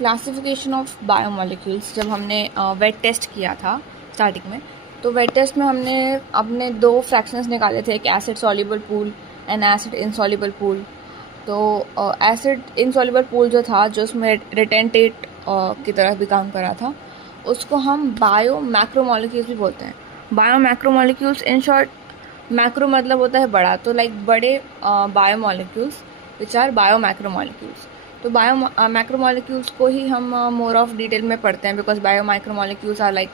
Classification of biomolecules जब हमने weight test किया था स्टार्टिंग में, तो वेट टेस्ट में हमने अपने दो फ्रैक्शंस निकाले थे, एक acid soluble pool and acid insoluble pool. तो एसिड इनसॉल्युबल पूल जो था, जो उसमें रिटेंटेट की तरह भी काम कर रहा था, उसको हम बायो मैक्रोमोलिक्यूल्स भी बोलते हैं। Bio macromolecules in short, macro मतलब होता है बड़ा, तो लाइक बड़े biomolecules which are bio macromolecules. तो बायो मैक्रोमोलिक्यूल्स को ही हम मोर ऑफ डिटेल में पढ़ते हैं, because bio macromolecules are like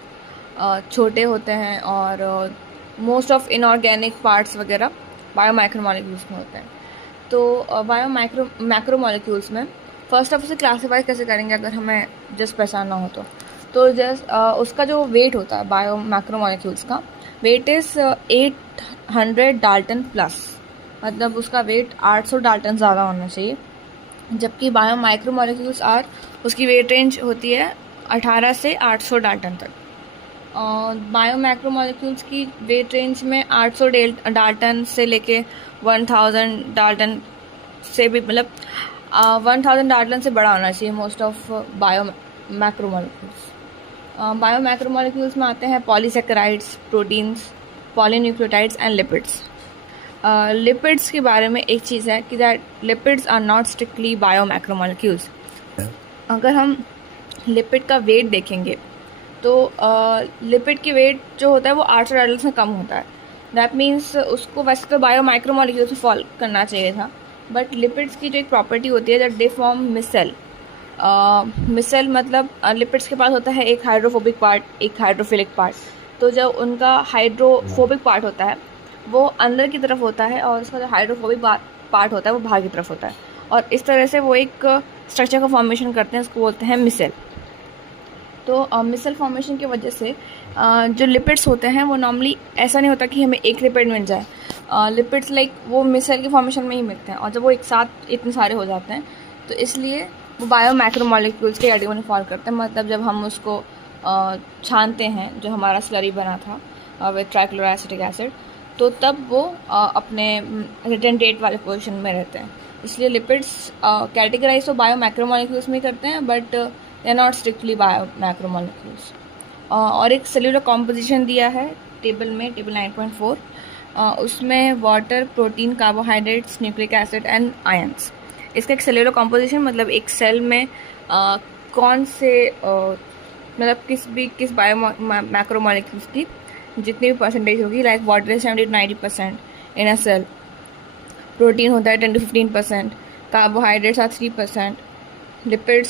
छोटे होते हैं और मोस्ट ऑफ इनऑर्गेनिक पार्ट्स वगैरह बायो माइक्रोमोलिक्यूल्स में होते हैं। तो बायो मैक्रोमोलिक्यूल्स में फर्स्ट ऑफ उसे क्लासीफाई कैसे करेंगे अगर हमें जस्ट पहचानना हो तो जस्ट उसका जो वेट होता है बायो मैक्रोमोलिक्यूल्स का, वेट इज़ 800 डाल्टन प्लस, मतलब उसका वेट 800 डाल्टन ज़्यादा होना चाहिए। जबकि बायो माइक्रोमोलिक्यूल्स आर, उसकी वेट रेंज होती है 18 से 800 डाल्टन तक। बायो मैक्रोमोलिक्यूल्स की वेट रेंज में 800 डाल्टन से लेके 1000 डाल्टन से भी, मतलब 1000 डाल्टन से बड़ा होना चाहिए most of bio macromolecules. Bio macromolecules में आते हैं polysaccharides, proteins, polynucleotides and lipids. Lipids के बारे में एक चीज़ है कि that lipids are not strictly bio macromolecules. अगर हम लिपिड का वेट देखेंगे तो लिपिड की वेट जो होता है वो 800 डाल्टन से कम होता है। दैट मीन्स उसको वैसे तो बायो माइक्रोमोलिक्यूल्स में फॉल करना चाहिए था, बट लिपिड्स की जो एक प्रॉपर्टी होती है that they form micelle. Micelle मतलब लिपिड्स के पास होता है एक हाइड्रोफोबिक पार्ट, एक हाइड्रोफिलिक पार्ट। तो जब उनका हाइड्रोफोबिक पार्ट होता है वो अंदर की तरफ होता है और उसका जो हाइड्रोफोबिक पार्ट होता है वो बाहर की तरफ होता है, और इस तरह से वो एक स्ट्रक्चर का फॉर्मेशन करते हैं, उसको बोलते हैं मिसेल। तो मिसेल फॉर्मेशन की वजह से जो लिपिड्स होते हैं वो नॉर्मली ऐसा नहीं होता कि हमें एक लिपिड मिल जाए। लिपिड्स लाइक वो मिसेल के फॉर्मेशन में ही मिलते हैं, और जब वो एक साथ इतने सारे हो जाते हैं तो इसलिए वो बायो मैक्रोमोलिक्यूल्स के कैटेगरी में फॉल करते हैं। मतलब जब हम उसको छानते हैं, जो हमारा स्लरी बना था विद ट्राइक्लोरोएसिटिक एसिड, तो तब वो अपने रिटेंटेट वाले पोजीशन में रहते हैं। इसलिए लिपिड्स कैटेगराइज तो बायो मैक्रोमोलिक्यूल्स में करते हैं, but they are not strictly bio macromolecules. और एक सेल्यूलर कॉम्पोजिशन दिया है टेबल में, टेबल 9.4, उसमें water, protein, carbohydrates, nucleic acid and ions. इसका एक सेल्यूलर कॉम्पोजिशन मतलब एक सेल में कौन से मतलब किस बायो मैक्रोमोलिक्यूल्स की जितनी भी परसेंटेज होगी, like water is 70 to 90% in a cell, protein होता है 10 to 15%, कार्बोहाइड्रेट्स आर 3%, लिपिड्स